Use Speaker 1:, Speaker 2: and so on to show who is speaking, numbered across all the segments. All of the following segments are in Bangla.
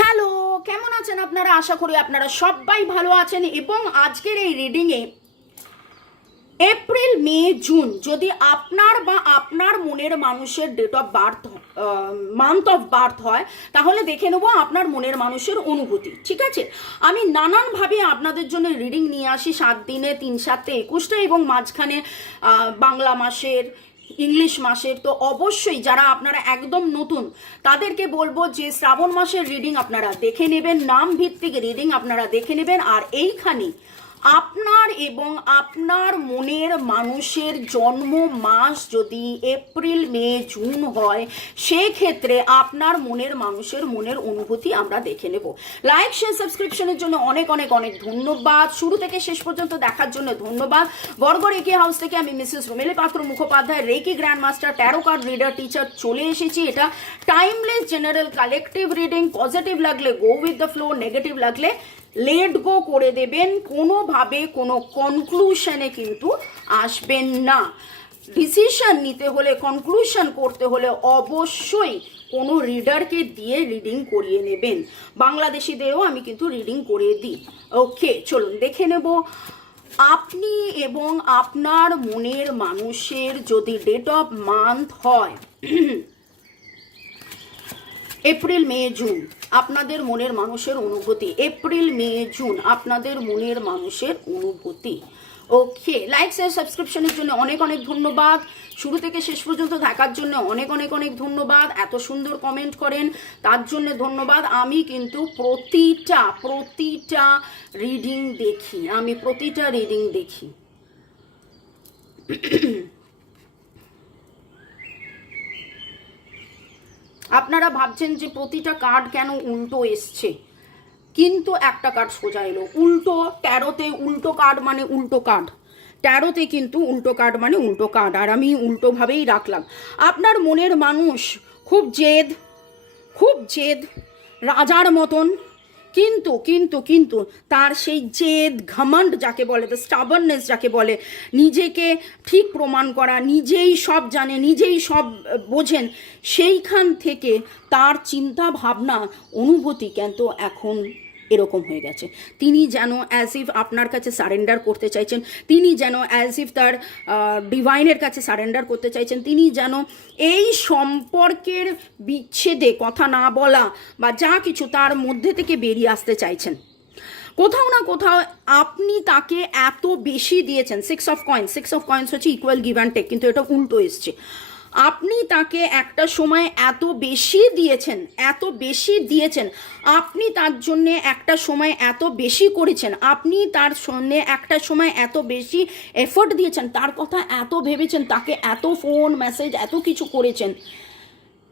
Speaker 1: হ্যালো, কেমন আছেন আপনারা? আশা করি আপনারা সবাই ভালো আছেন এবং আজকের এই রিডিংয়ে এপ্রিল মে জুন যদি আপনার বা আপনার মনের মানুষের date of birth month of birth হয়, তাহলে দেখে নেব আপনার মনের মানুষের অনুভূতি, ঠিক আছে? আমি নানানভাবে আপনাদের জন্য রিডিং নিয়ে আসি, সাত দিনে, তিন সাতে একুশটা এবং মাঝখানে বাংলা মাসের ইংলিশ মাসের, তো অবশ্যই যারা আপনারা একদম নতুন, তাদেরকে বলব যে শ্রাবণ মাসের রিডিং আপনারা দেখে নেবেন নাম ভিত্তিক রিডিং আপনারা দেখে নেবেন, আর এইখানে আপনার এবং আপনার মনের মানুষের জন্ম মাস যদি এপ্রিল, মে, জুন হয়, সেক্ষেত্রে আপনার মনের মানুষের মনের অনুভূতি আমরা দেখে নেব। লাইক শেয়ার সাবস্ক্রিপশনের জন্য অনেক অনেক অনেক ধন্যবাদ। শুরু থেকে শেষ পর্যন্ত দেখার জন্য ধন্যবাদ। বর্গ রেকি হাউস থেকে আমি Mrs Rumeli Patra Mukhopadhyay reiki grand master tarot card reader teacher চলে এসেছি। এটা timeless general collective reading positive লাগলে go with the flow negative লাগলে লেট গো করে দেবেন, কোনোভাবে কোনো কনক্লুশনে কিন্তু আসবেন না। ডিসিশন নিতে হলে কনক্লুশন করতে হলে অবশ্যই কোনো রিডারকে দিয়ে রিডিং করিয়ে নেবেন। বাংলাদেশিদেরও আমি কিন্তু রিডিং করিয়ে দিই। ওকে চলুন দেখে নেব। আপনি এবং আপনার মনের মানুষের যদি ডেট অফ মান্থ হয় এপ্রিল মে জুন আপনাদের মনের মানুষের অনুভূতি। এপ্রিল, মে, জুন, আপনাদের মনের মানুষের অনুভূতি। ওকে লাইক শেয়ার সাবস্ক্রিপশনের জন্য অনেক অনেক ধন্যবাদ। শুরু থেকে শেষ পর্যন্ত থাকার জন্য অনেক অনেক অনেক ধন্যবাদ। এত সুন্দর কমেন্ট করেন, তার জন্য ধন্যবাদ। আমি কিন্তু প্রতিটা প্রতিটা রিডিং দেখি। আমি প্রতিটা রিডিং দেখি। আপনারা ভাবছেন যে প্রতিটা কার্ড কেন উল্টো এসছে? কিন্তু একটা কার্ড সোজা এলো। উল্টো ট্যারোতে উল্টো কার্ড মানে উল্টো কার্ড ট্যারোতে কিন্তু উল্টো কার্ড মানে উল্টো কার্ড আর আমি উল্টোভাবেই রাখলাম। আপনার মনের মানুষ খুব জেদ খুব জেদ, রাজার মতন কিন্তু কিন্তু কিন্তু তার সেই জেদ ঘামান্ড যাকে বলে দ্য স্টাবারনেস যাকে বলে, নিজেকে ঠিক প্রমাণ করা, নিজেই সব জানে, নিজেই সব বোঝেন, সেইখান থেকে তার চিন্তা ভাবনা অনুভূতি কিন্তু এখন এরকম হয়ে গেছে। তিনি যেন অ্যাজ ইফ আপনার কাছে সারেন্ডার করতে চাইছেন, তিনি যেন অ্যাজ ইফ তার ডিভাইনের কাছে সারেন্ডার করতে চাইছেন, তিনি যেন এই সম্পর্কের বিচ্ছেদে কথা না বলা বা যা কিছু তার মধ্যে থেকে বেরিয়ে আসতে চাইছেন। কোথাও না কোথাও আপনি তাকে এত বেশি দিয়েছেন six of coins six of coins হচ্ছে ইকুয়াল গিভ অ্যান্ড টেক কিন্তু এটা উল্টো এসছে। আপনি তাকে একটা সময় এত বেশি দিয়েছেন, এত বেশি দিয়েছেন। আপনি তার জন্য একটা সময় এত বেশি করেছেন, আপনি তার সঙ্গে একটা সময় এত বেশি এফোর্ট দিয়েছেন, তার কথা এত ভেবেছেন, তাকে এত ফোন মেসেজ এত কিছু করেছেন।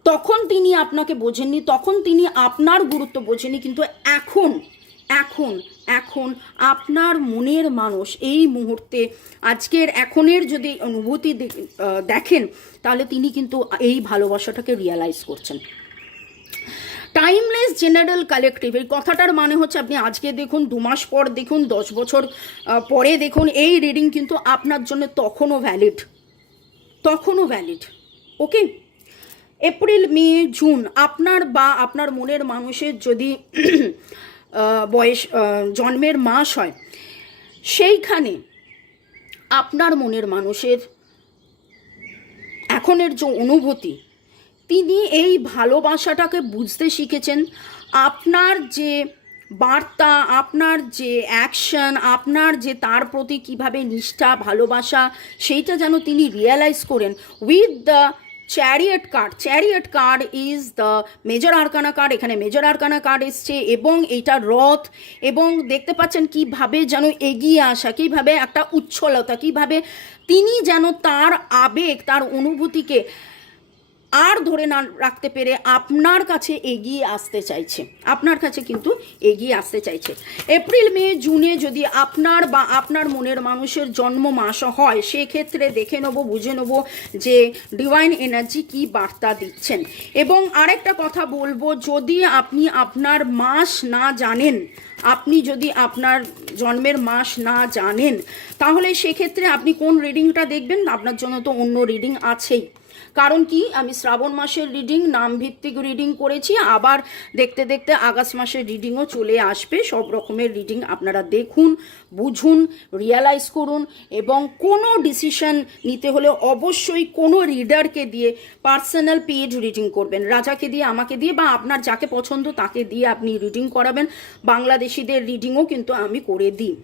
Speaker 1: তখন তিনি আপনাকে বোঝেননি, তখন তিনি আপনার গুরুত্ব বোঝেননি, কিন্তু এখন এখন এখন আপনার মনের মানুষ এই মুহূর্তে, আজকের এখনের যদি অনুভূতি দেখেন, তাহলে তিনি কিন্তু এই ভালোবাসাটাকে রিয়ালাইজ করছেন। টাইমলেস জেনারেল কালেকটিভ এই কথাটার মানে হচ্ছে আপনি আজকে দেখুন, দু মাস পর দেখুন, দশ বছর পরে দেখুন, এই রিডিং কিন্তু আপনার জন্য তখনও ভ্যালিড তখনও valid okay April May June আপনার বা আপনার মনের মানুষের যদি বয়স জন্মের মাস হয়, সেইখানে আপনার মনের মানুষের এখনের যে অনুভূতি, তিনি এই ভালোবাসাটাকে বুঝতে শিখেছেন। আপনার যে বার্তা, আপনার যে অ্যাকশন, আপনার যে তার প্রতি কীভাবে নিষ্ঠা, ভালোবাসা, সেইটা যেন তিনি রিয়েলাইজ করেন। With the chariot card chariot card is the major arcana card এখানে মেজর আরকানা কার্ড এসছে এবং এইটা রথ। এবং দেখতে পাচ্ছেন কীভাবে যেন এগিয়ে আসা, কীভাবে একটা উচ্ছলতা, কীভাবে তিনি যেন তার আবেগ, তার অনুভূতিকে আর ধরে না রাখতে পেরে আপনার কাছে এগিয়ে আসতে চাইছে। আপনার কাছে কিন্তু এগিয়ে আসতে চাইছে। এপ্রিল, মে, জুনে যদি আপনার বা আপনার মনের মানুষের জন্ম মাস হয়, সেক্ষেত্রে দেখে নেব, বুঝে নেব যে ডিভাইন এনার্জি কি বার্তা দিচ্ছেন। এবং আরেকটা কথা বলব, যদি আপনি আপনার মাস না জানেন, আপনি যদি আপনার জন্মের মাস না জানেন, তাহলে সেক্ষেত্রে আপনি কোন রিডিংটা দেখবেন? আপনার জন্য তো অন্য রিডিং আছেই। কারণ কি? আমি শ্রাবণ মাসের রিডিং নাম ভিত্তিক রিডিং করেছি। আবার দেখতে দেখতে আগস্ট মাসের রিডিংও চলে আসবে। সব রকমের রিডিং আপনারা দেখুন, বুঝুন রিয়ালাইজ করুন এবং কোনো ডিসিশন নিতে হলে অবশ্যই কোনো রিডারকে দিয়ে পার্সোনাল পেজ রিডিং করবেন। রাজাকে দিয়ে, আমাকে দিয়ে বা আপনার যাকে পছন্দ তাকে দিয়ে আপনি রিডিং করাবেন। বাংলাদেশিদের রিডিংও কিন্তু আমি করে দিই।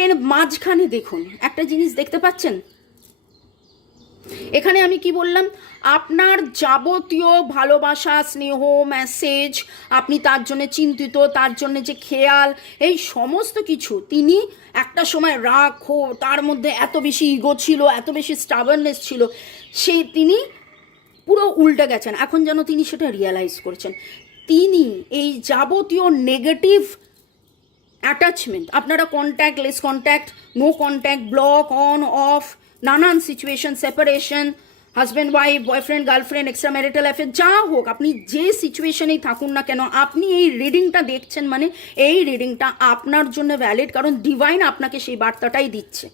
Speaker 1: এর মাঝখানে দেখুন, একটা জিনিস দেখতে পাচ্ছেন? এখানে আমি কি বললাম? আপনার যাবতীয় ভালোবাসা, স্নেহ মেসেজ আপনি তার জন্য চিন্তিত, তার জন্য যে খেয়াল, এই সমস্ত কিছু তিনি একটা সময় রাগ হো তার মধ্যে এত বেশি ইগো ছিল, এত বেশি স্টাবারনেস ছিল, সে তিনি পুরো উল্টে গেছেন। এখন যেন তিনি সেটা রিয়ালাইজ করছেন। তিনি এই যাবতীয় নেগেটিভ অ্যাটাচমেন্ট আপনারা contact less contact no contact block on off নানান situation separation husband wife boyfriend girlfriend extra marital affair যা হোক, আপনি যে সিচুয়েশনেই থাকুন না কেন, আপনি এই রিডিংটা দেখছেন মানে এই রিডিংটা আপনার জন্য ভ্যালিড কারণ ডিভাইন আপনাকে সেই বার্তাটাই দিচ্ছে।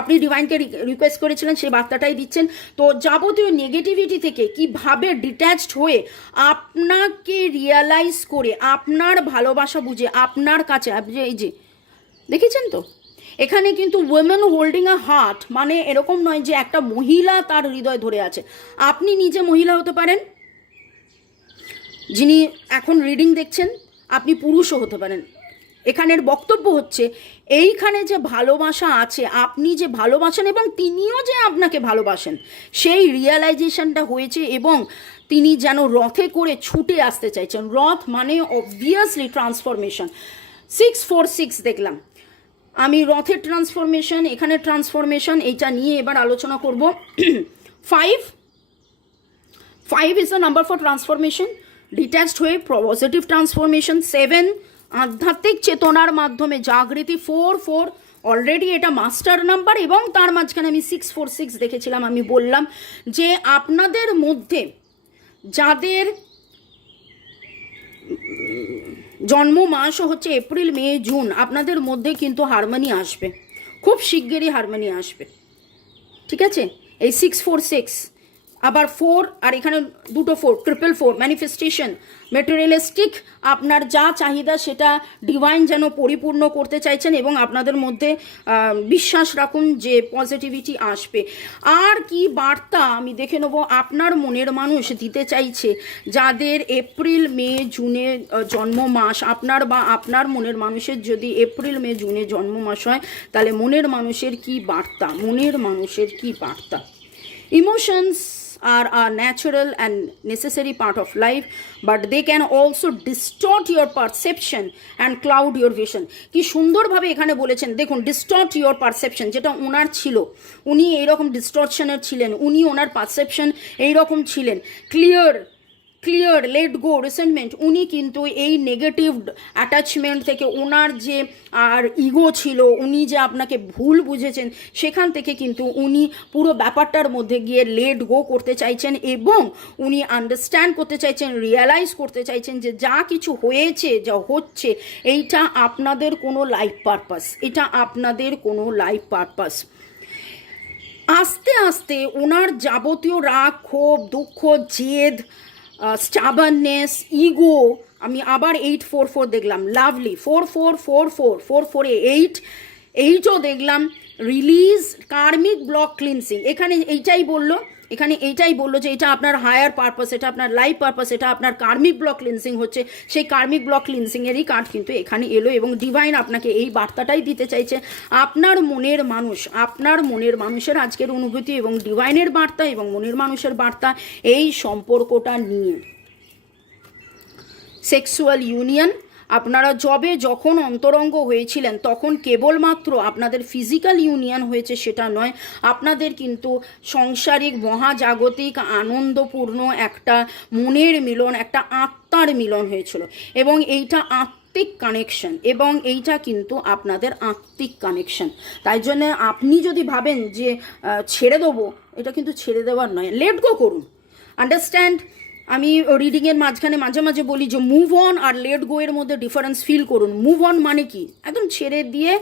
Speaker 1: আপনি ডিভাইনকে রিকোয়েস্ট করেছিলেন, সেই বার্তাটাই দিচ্ছেন। তো যাবতীয় নেগেটিভিটি থেকে কীভাবে ডিট্যাচড হয়ে আপনাকে রিয়ালাইজ করে, আপনার ভালোবাসা বুঝে, আপনার কাছে এই যে, দেখেছেন তো? এখানে কিন্তু উইমেন হোল্ডিং আ হার্ট মানে এরকম নয় যে একটা মহিলা তার হৃদয় ধরে আছে। আপনি নিজে মহিলা হতে পারেন, যিনি এখন রিডিং দেখছেন, আপনি পুরুষও হতে পারেন। এখানের বক্তব্য হচ্ছে, এইখানে যে ভালোবাসা আছে, আপনি যে ভালোবাসেন এবং তিনিও যে আপনাকে ভালোবাসেন, সেই রিয়ালাইজেশনটা হয়েছে এবং তিনি যেন রথে করে ছুটে আসতে চাইছেন। রথ মানে obviously transformation six four six দেখলাম। আমি রথের ট্রান্সফরমেশন এখানে ট্রান্সফরমেশন এইটা নিয়ে এবার আলোচনা করব। Five five is the number for transformation detached হয়ে পজিটিভ ট্রান্সফরমেশন সেভেন আধ্যাত্মিক চেতনার মাধ্যমে জাগৃতি। ফোর ফোর অলরেডি এটা মাস্টার নাম্বার এবং তার মাঝখানে আমি সিক্স ফোর সিক্স দেখেছিলাম, আমি বললাম যে আপনাদের মধ্যে যাদের জন্ম মাস হচ্ছে এপ্রিল, মে, জুন। আপনাদের মধ্যে কিন্তু হারমোনি আসবে। খুব শিগগিরই হারমোনি আসবে। ঠিক আছে? এই সিক্স ফোর সিক্স আবার ফোর আর এখানে দুটো four triple four manifestation materialistic আপনার যা চাহিদা সেটা ডিভাইন যেন পরিপূর্ণ করতে চাইছেন এবং আপনাদের মধ্যে বিশ্বাস রাখুন যে পজিটিভিটি আসবে। আর কি বার্তা আমি দেখে নেব, আপনার মনের মানুষ দিতে চাইছে, যাদের এপ্রিল, মে, জুনে জন্ম মাস আপনার বা আপনার মনের মানুষের যদি এপ্রিল, মে, জুনে জন্ম মাস হয়, তাহলে মনের মানুষের কি বার্তা? মনের মানুষের কি বার্তা? Emotions are a natural and necessary part of life but they can also distort your perception and cloud your vision কি সুন্দরভাবে এখানে বলেছেন দেখুন distort your perception যেটা ওনার ছিল উনি এইরকম ডিস্টর্শনের ছিলেন উনি ওনার পারসেপশন এইরকম ছিলেন clear clear let go resentment উনি কিন্তু এই নেগেটিভ অ্যাটাচমেন্ট থেকে ওনার যে, আর ইগো ছিল, উনি যে আপনাকে ভুল বুঝেছেন, সেখান থেকে কিন্তু উনি পুরো ব্যাপারটার মধ্যে গিয়ে লেট গো করতে চাইছেন এবং উনি আন্ডারস্ট্যান্ড করতে চাইছেন রিয়ালাইজ করতে চাইছেন যে যা কিছু হয়েছে, যা হচ্ছে, এইটা আপনাদের কোনো লাইফ পারপাস এটা আপনাদের কোনো লাইফ পারপাস আস্তে আস্তে ওনার যাবতীয় রাগ, ক্ষোভ, দুঃখ, জেদ স্টাবারনেস ইগো আমি আবার এইট ফোর ফোর দেখলাম lovely four four four four four ফোরে এইট এইটও দেখলাম রিলিজ কার্মিক ব্লক ক্লিনসিং এখানে এইটাই বলল এখানে এইটাই বলল যে এটা আপনার হায়ার পারপাস এটা আপনার লাইফ পারপাস এটা আপনার কার্মিক ব্লক ক্লিনসিং হচ্ছে। সেই কার্মিক ব্লক ক্লিনসিংয়েরই কার্ড কিন্তু এখানে এলো এবং ডিভাইন আপনাকে এই বার্তাটাই দিতে চাইছে। আপনার মনের মানুষ, আপনার মনের মানুষের আজকের অনুভূতি এবং ডিভাইনের বার্তা এবং মনের মানুষের বার্তা এই সম্পর্কটা নিয়ে। সেক্সুয়াল ইউনিয়ন আপনারা জবে যখন অন্তরঙ্গ হয়েছিলেন, তখন কেবলমাত্র আপনাদের ফিজিক্যাল ইউনিয়ন হয়েছে সেটা নয়, আপনাদের কিন্তু সংসারিক, মহাজাগতিক, আনন্দপূর্ণ একটা মনের মিলন, একটা আত্মার মিলন হয়েছিল। এবং এইটা আত্মিক কানেকশন এবং এইটা কিন্তু আপনাদের আত্মিক কানেকশন তাই জন্য আপনি যদি ভাবেন যে ছেড়ে দেবো, এটা কিন্তু ছেড়ে দেওয়ার নয় লেট গো করুন। আন্ডারস্ট্যান্ড আমি রিডিংয়ের মাঝখানে মাঝে মাঝে বলি যে মুভ অন আর লেট গো এর মধ্যে ডিফারেন্স ফিল করুন। মুভ অন মানে কি? একদম ছেড়ে দিয়ে,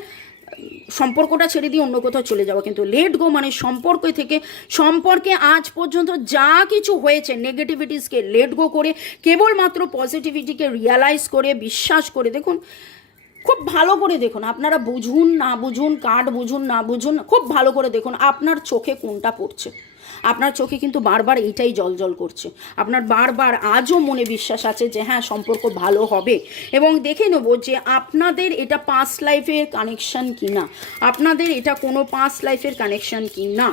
Speaker 1: সম্পর্কটা ছেড়ে দিয়ে অন্য কোথাও চলে যাওয়া। কিন্তু লেট গো মানে সম্পর্ক থেকে, সম্পর্কে আজ পর্যন্ত যা কিছু হয়েছে নেগেটিভিটিসকে লেট গো করে, কেবলমাত্র পজিটিভিটিকে রিয়ালাইজ করে, বিশ্বাস করে দেখুন, খুব ভালো করে দেখুন। আপনারা বুঝুন, না বুঝুন কার্ড বুঝুন, না বুঝুন, খুব ভালো করে দেখুন আপনার চোখে কোনটা পড়ছে। আপনার চোখে কিন্তু বারবার এইটাই জল জল করছে। আপনার বারবার আজও মনে বিশ্বাস আছে যে হ্যাঁ সম্পর্ক ভালো হবে। এবং দেখে নেব যে, আপনাদের এটা পাস্ট লাইফের কানেকশন কি না আপনাদের এটা কোনো পাস্ট লাইফের কানেকশান কি না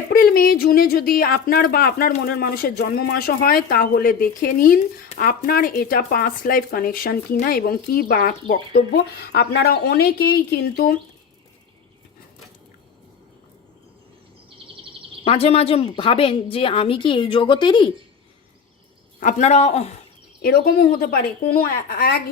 Speaker 1: এপ্রিল মে জুনে যদি আপনার বা আপনার মনের মানুষের জন্ম মাসও হয়, তাহলে দেখে নিন আপনার এটা পাস্ট লাইফ কানেকশান কিনা এবং কি বা বক্তব্য। আপনারা অনেকেই কিন্তু মাঝে মাঝে ভাবেন যে আমি কি এই জগতেরই? আপনারা এরকমও হতে পারে। কোনো এক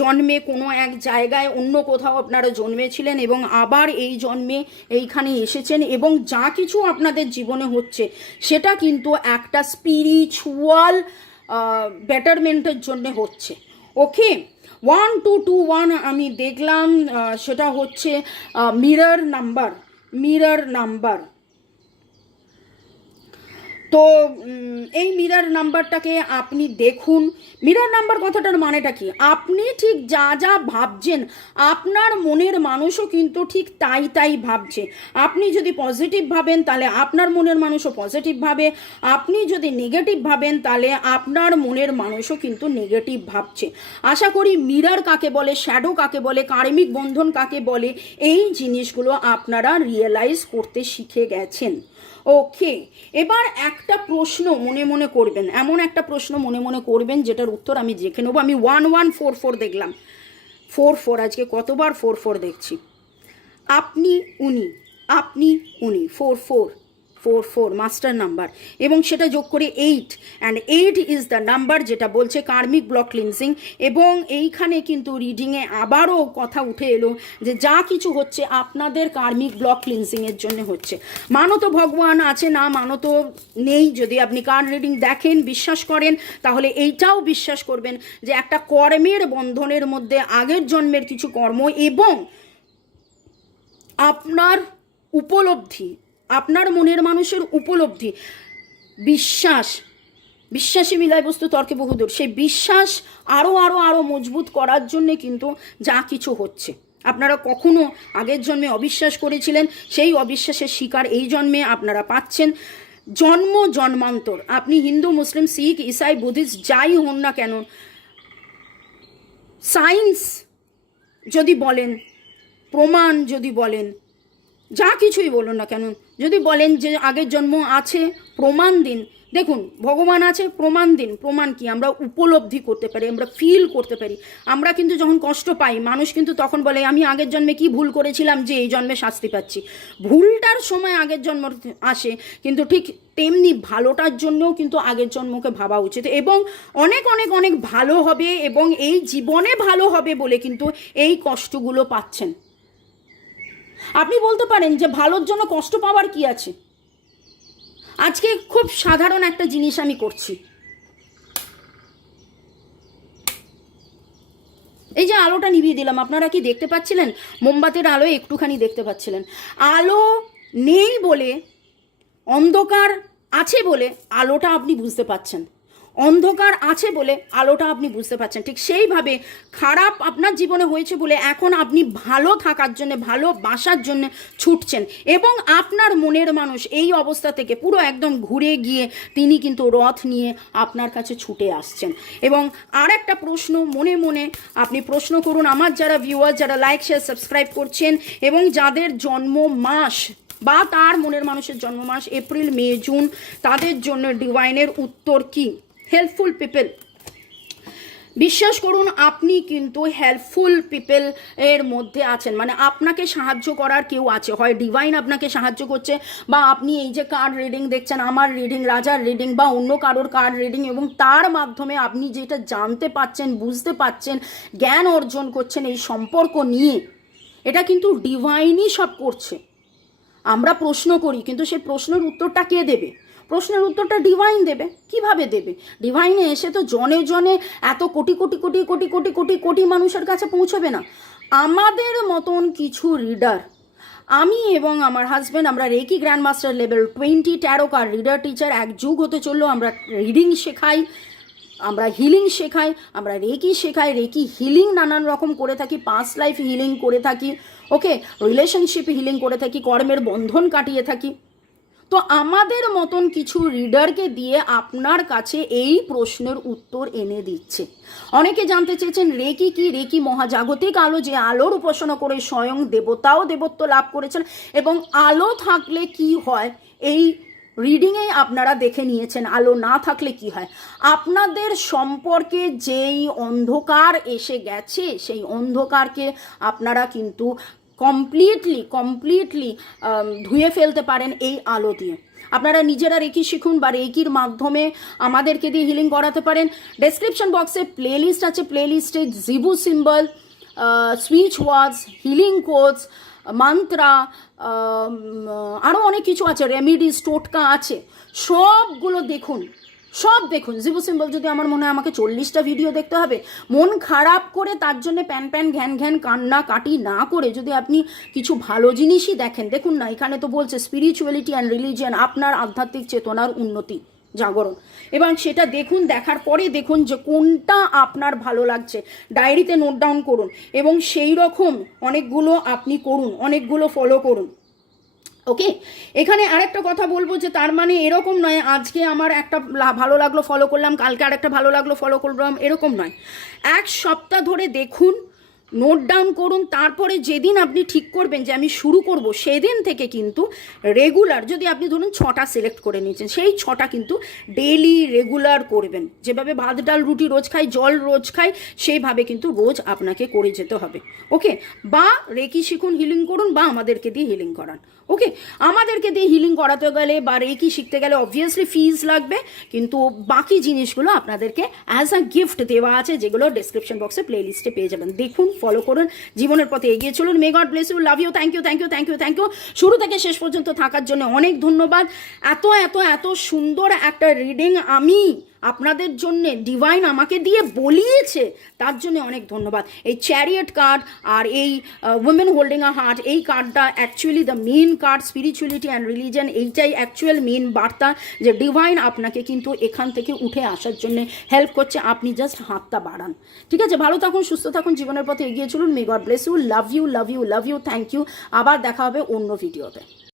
Speaker 1: জন্মে, কোনো এক জায়গায় অন্য কোথাও আপনারা জন্মেছিলেন এবং আবার এই জন্মে এইখানে এসেছেন এবং যা কিছু আপনাদের জীবনে হচ্ছে, সেটা কিন্তু একটা স্পিরিচুয়াল বেটারমেন্টের জন্য হচ্ছে। Okay? One two two one আমি দেখলাম সেটা হচ্ছে মিরর নাম্বার মিরর নাম্বার তো এই মিরার নাম্বারটাকে আপনি দেখুন। মিরার নাম্বার কথাটার মানেটা কি? আপনি ঠিক যা যা ভাবছেন, আপনার মনের মানুষও কিন্তু ঠিক তাই তাই ভাবছে। আপনি যদি পজিটিভ ভাবেন, তাহলে আপনার মনের মানুষও পজিটিভ ভাবে। আপনি যদি নেগেটিভ ভাবেন, তাহলে আপনার মনের মানুষও কিন্তু নেগেটিভ ভাবছে। আশা করি মিরার কাকে বলে শ্যাডো কাকে বলে কার্মিক বন্ধন কাকে বলে, এই জিনিসগুলো আপনারা রিয়েলাইজ করতে শিখে গেছেন। ওকে এবার একটা প্রশ্ন মনে মনে করবেন, এমন একটা প্রশ্ন মনে মনে করবেন যেটার উত্তর আমি দেখে নেব। আমি ওয়ান ওয়ান ফোর ফোর দেখলাম। ফোর ফোর আজকে কতবার ফোর ফোর দেখছি? আপনি, উনি আপনি, উনি four four four four master number এবং সেটা যোগ করে eight and eight is the number যেটা বলছে কার্মিক ব্লক ক্লিনজিং এবং এইখানে কিন্তু রিডিংয়ে আবারও কথা উঠে এলো যে যা কিছু হচ্ছে আপনাদের কার্মিক ব্লক ক্লিনজিংয়ের জন্য হচ্ছে। মানো তো ভগবান আছে না মানো তো নেই। যদি আপনি কার্ড রিডিং দেখেন, বিশ্বাস করেন, তাহলে এইটাও বিশ্বাস করবেন যে একটা কর্মের বন্ধনের মধ্যে আগের জন্মের কিছু কর্ম এবং আপনার উপলব্ধি আপনার মনের মানুষের উপলব্ধি, বিশ্বাস, বিশ্বাসী মিলায় বস্তু তর্কে বহুদূর। সেই বিশ্বাস আরও আরও আরও মজবুত করার জন্যে কিন্তু যা কিছু হচ্ছে। আপনারা কখনো আগের জন্মে অবিশ্বাস করেছিলেন, সেই অবিশ্বাসের শিকার এই জন্মে আপনারা পাচ্ছেন। জন্ম, জন্মান্তর। আপনি হিন্দু, মুসলিম, শিখ, ইসাই, বুদ্ধিস্ট, যাই হন না কেন সায়েন্স যদি বলেন, প্রমাণ যদি বলেন, যা কিছুই বলুন না কেন যদি বলেন যে আগের জন্ম আছে, প্রমাণ দিন। দেখুন, ভগবান আছে, প্রমাণ দিন। প্রমাণ কি? আমরা উপলব্ধি করতে পারি, আমরা ফিল করতে পারি। আমরা কিন্তু যখন কষ্ট পাই, মানুষ কিন্তু তখন বলে, আমি আগের জন্মে কি ভুল করেছিলাম যে এই জন্মে শাস্তি পাচ্ছি? ভুলটার সময় আগের জন্ম আসে, কিন্তু ঠিক তেমনি ভালোটার জন্যও কিন্তু আগের জন্মকে ভাবা উচিত। এবং অনেক অনেক অনেক ভালো হবে এবং এই জীবনে ভালো হবে বলে কিন্তু এই কষ্টগুলো পাচ্ছেন। আপনি বলতে পারেন যে ভালোর জন্য কষ্ট পাওয়ার কি আছে? আজকে খুব সাধারণ একটা জিনিস আমি করছি। এই যে আলোটা নিভিয়ে দিলাম, আপনারা কি দেখতে পাচ্ছিলেন? মোমবাতির আলো একটুখানি দেখতে পাচ্ছিলেন। আলো নেই বলে, অন্ধকার আছে বলে আলোটা আপনি বুঝতে পাচ্ছেন। অন্ধকার আছে বলে আলোটা আপনি বুঝতে পারছেন। ঠিক সেইভাবে খারাপ আপনার জীবনে হয়েছে বলে এখন আপনি ভালো থাকার জন্য, ভালো বাসার জন্য ছুটছেন এবং আপনার মনের মানুষ এই অবস্থা থেকে পুরো একদম ঘুরে গিয়ে তিনি কিন্তু রথ নিয়ে আপনার কাছে ছুটে আসছেন। এবং আর একটা প্রশ্ন মনে মনে আপনি প্রশ্ন করুন, আমার যারা ভিউয়ার যারা লাইক শেয়ার সাবস্ক্রাইব করছেন এবং যাদের জন্ম মাস বা তার মনের মানুষের জন্ম মাস এপ্রিল, মে, জুন, তাদের জন্য ডিভাইনের উত্তর কি? হেল্পফুল পিপল বিশ্বাস করুন, আপনি কিন্তু হেল্পফুল পিপল এর মধ্যে আছেন। মানে আপনাকে সাহায্য করার কেউ আছে। হয় ডিভাইন আপনাকে সাহায্য করছে, বা আপনি এই যে কার্ড রিডিং দেখছেন, আমার রিডিং রাজার রিডিং বা অন্য কারোর কার্ড রিডিং এবং তার মাধ্যমে আপনি যেটা জানতে পাচ্ছেন, বুঝতে পাচ্ছেন, জ্ঞান অর্জন করছেন এই সম্পর্ক নিয়ে, এটা কিন্তু ডিভাইনই সব করছে। আমরা প্রশ্ন করি, কিন্তু সেই প্রশ্নের উত্তরটা কে দেবে? প্রশ্নের উত্তরটা ডিভাইন দেবে। কীভাবে দেবে? ডিভাইনে এসে তো জনে জনে এত কোটি কোটি কোটি কোটি কোটি কোটি কোটি মানুষের কাছে পৌঁছবে না। আমাদের মতন কিছু রিডার আমি এবং আমার হাজব্যান্ড আমরা reiki grand master level twenty tarot card reader teacher এক যুগ হতে চলল, আমরা রিডিং শেখাই, আমরা হিলিং শেখাই, আমরা রেকি শেখাই রেকি হিলিং নানান রকম করে থাকি পাঁচ লাইফ হিলিং করে থাকি ওকে রিলেশনশিপ হিলিং করে থাকি, কর্মের বন্ধন কাটিয়ে থাকি। তো আমাদের মতন কিছু রিডারকে দিয়ে আপনার কাছে এই প্রশ্নের উত্তর এনে দিচ্ছে। অনেকে জানতে চেয়েছেন, রেকি কি? রেকি মহাজাগতিক আলো যে আলোর উপাসনা করে স্বয়ং দেবতাও দেবত্ব লাভ করেছেন এবং আলো থাকলে কি হয়? এই রিডিংয়ে আপনারা দেখে নিয়েছেন, আলো না থাকলে কি হয়? আপনাদের সম্পর্কে যেই অন্ধকার এসে গেছে, সেই অন্ধকারকে আপনারা কিন্তু কমপ্লিটলি কমপ্লিটলি ধুয়ে ফেলতে পারেন এই আলো দিয়ে। আপনারা নিজেরা রেকি শিখুন বা রেকির মাধ্যমে আমাদেরকে দিয়ে হিলিং করাতে পারেন। ডেসক্রিপশন বক্সে প্লেলিস্ট আছে। প্লেলিস্টে জিবু সিম্বল সুইচ ওয়াজ হিলিং কোচ মান্ত্রা আরও অনেক কিছু আছে। রেমিডিস টোটকা আছে। সবগুলো দেখুন। সব দেখুন। জিবু সিম্বল যদি আমার মনে হয় আমাকে চল্লিশটা ভিডিও দেখতে হবে। মন খারাপ করে তার জন্য প্যান প্যান ঘ্যান ঘ্যান কান্না কাটি না করে যদি আপনি কিছু ভালো জিনিসই দেখেন, দেখুন না, এখানে তো বলছে স্পিরিচুয়ালিটি অ্যান্ড রিলিজিয়ান আপনার আধ্যাত্মিক চেতনার উন্নতি, জাগরণ। এবং সেটা দেখুন, দেখার পরে দেখুন যে কোনটা আপনার ভালো লাগছে। ডায়েরিতে নোট ডাউন করুন এবং সেই রকম অনেকগুলো আপনি করুন, অনেকগুলো ফলো করুন। ওকে এখানে আরেকটা কথা বলব যে তার মানে এরকম নয়, আজকে আমার একটা ভালো লাগল ফলো করলাম, কালকে আরেকটা ভালো লাগল ফলো করলাম, এরকম নয়। এক সপ্তাহ ধরে দেখুন নোট ডাউন করুন, তারপরে যেদিন আপনি ঠিক করবেন যে আমি শুরু করব, সেদিন থেকে কিন্তু রেগুলার যদি আপনি ধরুন ছটা সিলেক্ট করে নিয়েছেন, সেই ছটা কিন্তু ডেলি রেগুলার করবেন। যেভাবে ভাত, ডাল, রুটি রোজ খাই, জল রোজ খাই, সেইভাবে কিন্তু রোজ আপনাকে করে যেতে হবে। ওকে বা রেকি শিখুন হিলিং করুন, বা আমাদেরকে দিয়ে হিলিং করান। ওকে আমাদেরকে দিয়ে হিলিং করাতে গেলে বা রেকি শিখতে গেলে অবভিয়াসলি ফিজ লাগবে, কিন্তু বাকি জিনিসগুলো আপনাদেরকে অ্যাজ আ গিফট দেওয়া আছে, যেগুলো ডিসক্রিপশন বক্সে প্লে লিস্টে পেয়ে যাবেন। দেখুন ফলো করুন, জীবনের পথে এগিয়ে চলুন। May God bless you love you thank you thank you thank you thank you শুরু থেকে শেষ পর্যন্ত থাকার জন্য অনেক ধন্যবাদ। এত এত এত সুন্দর একটা রিডিং আমি আপনাদের জন্য ডিভাইন আমাকে দিয়ে বলিয়েছে, তার জন্য অনেক ধন্যবাদ। এই চ্যারিয়েট কার্ড আর এই উইমেন হোল্ডিং আ হার্ট এই কার্ডটা actually the main card spirituality and religion এইটাই অ্যাকচুয়াল মেন বার্তা যে ডিভাইন আপনাকে কিন্তু এখান থেকে উঠে আসার জন্য হেল্প করছে। আপনি জাস্ট হাতটা বাড়ান। ঠিক আছে? ভালো থাকুন, সুস্থ থাকুন, জীবনের পথে এগিয়ে চলুন। May God bless you love you love you love you thank you আবার দেখা হবে অন্য ভিডিওতে